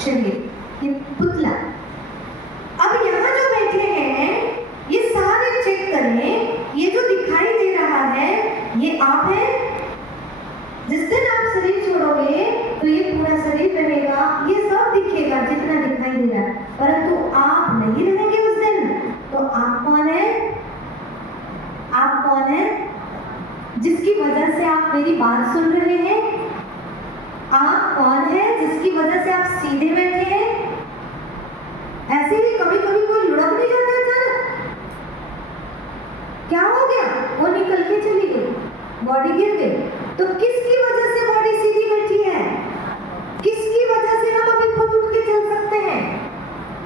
शरीर, ये पुतला। अब यहाँ जो बैठे हैं ये सारे चेक करें, ये जो दिखाई दे रहा है ये आप हैं। जिस दिन आप शरीर छोड़ोगे तो ये पूरा शरीर रहेगा, ये सब दिखेगा जितना दिखाई दे रहा है, परंतु आप नहीं रहेंगे उस दिन। तो आप कौन है? आप कौन है जिसकी वजह से आप मेरी बात सुन रहे हैं? आप कौन है जिसकी वजह से आप सीधे बैठे हैं? ऐसे ही कभी कभी कोई लुढ़क नहीं जाता अचानक, क्या हो गया? वो निकल के चली गई, बॉडी गिर गई। तो किसकी वजह से बॉडी सीधी बैठी है? किसकी वजह से हम अभी खुद उठ के चल सकते हैं?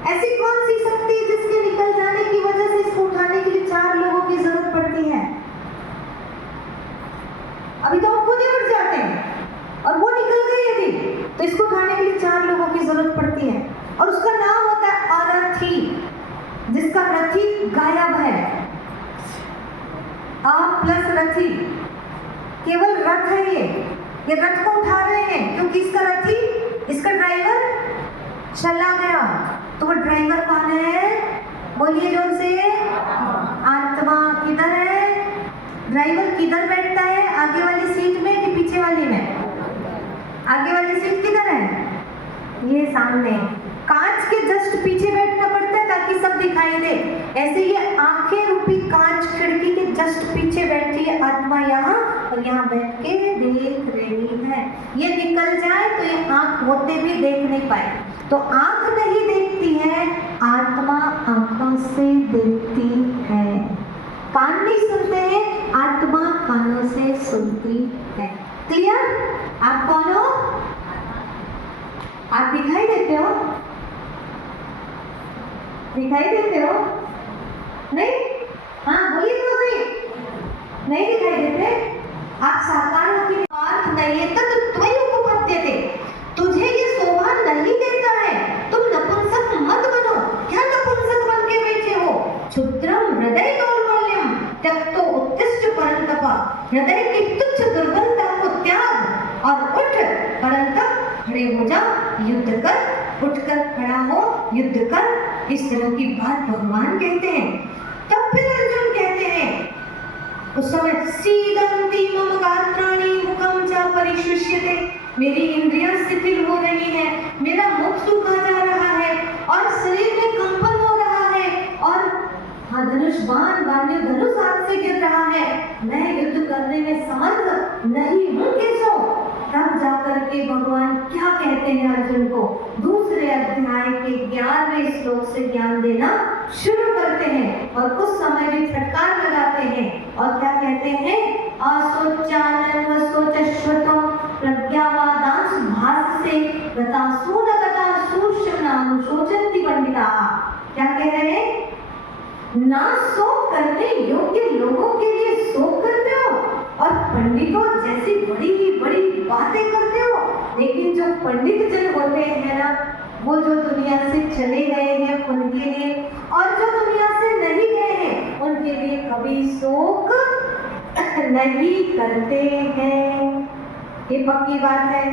ऐसी कौन सी शक्ति जिसके निकल जाने की वजह से इसको उठाने के लिए 4 लोगों की जरूरत पड़ती है? अभी तो हम खुद ही उठ जाते हैं और वो निकल गई यदि, तो इसको उठाने के लिए 4 लोगों की जरूरत पड़ती है। और उसका नाम होता है अरथी, जिसका रथी गायब है। प्लस रथी, केवल रथ है ये रथ को उठा रहे हैं क्योंकि इसका रथी, इसका ड्राइवर चला गया। तो वो ड्राइवर कौन है? बोलिए जोर से। आत्मा। किधर है ड्राइवर? किधर बैठता है? आगे वाली सीट में कि पीछे वाली में? आगे वाली सीट किधर है? ये सामने, कांच के जस्ट पीछे बैठना पड़ता है ताकि सब दिखाई दे। ऐसे ये आंखें रूपी कांच खिड़की के जस्ट पीछे बैठी है आत्मा यहाँ, और यहाँ बैठ के देख रही है। ये निकल जाए तो ये आंख होते भी देख नहीं पाए। तो आंख नहीं देखती है, आत्मा आंखों से देखती है। कान नहीं सुनते हैं, आत्मा कानों से सुनती है। क्लियर? आप कौन हो? आप दिखाई देते हो? दिखाई देते हो? नहीं? हाँ बोलिए तो सही। नहीं दिखाई देते? आप साकार होकर अर्थ नहीं तत्त्वोपपद्यते, तुझे ये शोभा नहीं देता है, तुम नपुंसक मत बनो। क्या नपुंसक बन के बैठे हो? क्षुद्रम हृदय दौर्बल्यम त्यक्तो उत्तिष्ठ परंतप, हृदय की तुच्छ दुर्बलता को त्याग और उठ परंतप, खड़े हो जा, युद्ध कर, उठकर खड़ा हो, युद्ध कर। इस तरह की बात भगवान कहते हैं। तब फिर अर्जुन कहते हैं उस समय, सीदंती मम गात्राणि मुखम च परिशुष्यते, मेरी इंद्रियां शिथिल हो रही है, मेरा मुख सूखा जा रहा है और शरीर में कंपन हो रहा है, और हाँ धनुष बाण बाण धनुष हाथ से गिर रहा है, मैं युद्ध करने में समर्थ नहीं हूँ केशव। तब जाकर के भगवान क्या कहते हैं अर्जुन को? दूसरे अध्याय के 11वें श्लोक से ज्ञान देना शुरू करते हैं और कुछ समय भी फटकार लगाते हैं। और क्या कहते हैं? असोचानन वसोचश्वतम प्रज्ञावादांश भाससे गतासु न गतासु शमनानुशोचन्ति पंडिता। क्या कह रहे हैं? ना सो करने योग्य लोगों के लिए सो करते हो और पंडितों जैसी बड़ी ही बड़ी बातें करते हो। लेकिन जो पंडित जन होते हैं ना, वो जो दुनिया से चले गए हैं उनके लिए, और जो दुनिया से नहीं गए हैं उनके लिए कभी शोक नहीं करते हैं। ये पक्की बात है।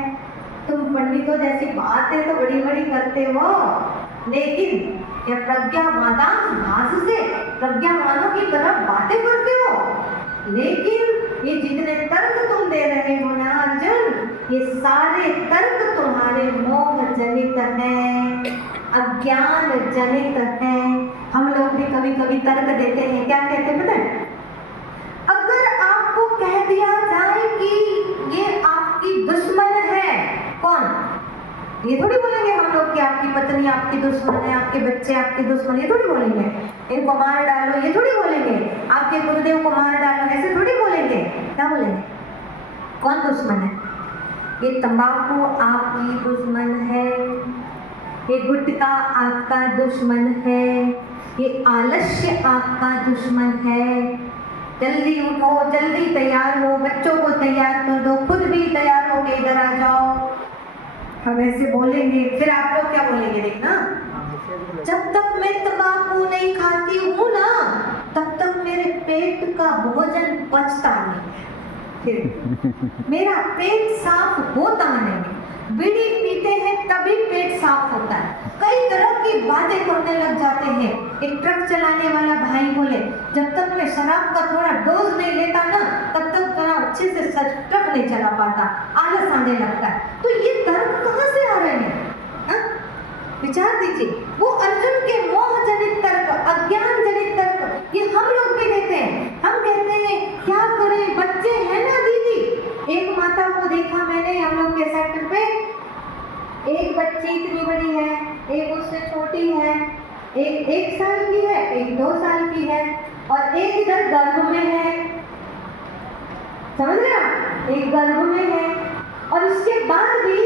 तुम पंडितों जैसी बातें तो बड़ी बड़ी करते हो, लेकिन क्या प्रज्ञावादांश भास से प्रज्ञावानों की तरह बातें करते हो। लेकिन ये जितने तर्क तुम दे रहे हो ना अर्जुन, ये सारे तर्क तुम्हारे मोह जनित हैं, अज्ञान जनित हैं। हम लोग भी कभी कभी तर्क देते हैं। क्या कहते हैं पता है? अगर आपको कह दिया जाए कि ये आपकी दुश्मन है, कौन? ये थोड़ी बोलेंगे हम लोग कि आपकी पत्नी आपकी दुश्मन है, आपके बच्चे आपके दुश्मन, ये थोड़ी बोलेंगे। इनको मार डालो, ये थोड़ी बोलेंगे। आपके गुरुदेव को मार डालो, ऐसे थोड़ी बोलेंगे। क्या बोलेंगे? कौन दुश्मन है? ये तंबाकू आपकी दुश्मन है, ये गुटखा आपका दुश्मन है, ये आलस्य आपका दुश्मन है। जल्दी उठो, जल्दी तैयार हो, बच्चों को तैयार कर दो, खुद भी तैयार हो के इधर आ जाओ। हम ऐसे बोलेंगे। फिर आप लोग क्या बोलेंगे? देखना, जब तक मैं तंबाकू नहीं खाती हूँ ना, तब तक मेरे पेट का भोजन पचता नहीं, फिर मेरा पेट साफ होता नहीं। बीड़ी पीते हैं तभी पेट साफ बातें करने लग जाते हैं। एक ट्रक चलाने वाला भाई बोले, जब तक मैं शराब का थोड़ा डोज नहीं लेता ना, तब तक थोड़ा अच्छे से ट्रक नहीं चला पाता, आलस आने लगता है। तो ये तर्क कहाँ से आ रहे हैं? विचार दीजिए, वो अर्जुन के मोह जनित तर्क, अज्ञान जनित तर्क, ये हम लोग भी देते हैं। हम कहते हैं क्या करें, बच्चे हैं ना दीदी। एक माता को देखा मैंने हम लोग के सेक्टर पे, एक बच्ची इतनी बड़ी है, एक उससे छोटी है, एक 1 साल की है, एक 2 साल की है, और एक इधर गर्भ में है। समझ रहे हो? एक गर्भ में है, और उसके बाद भी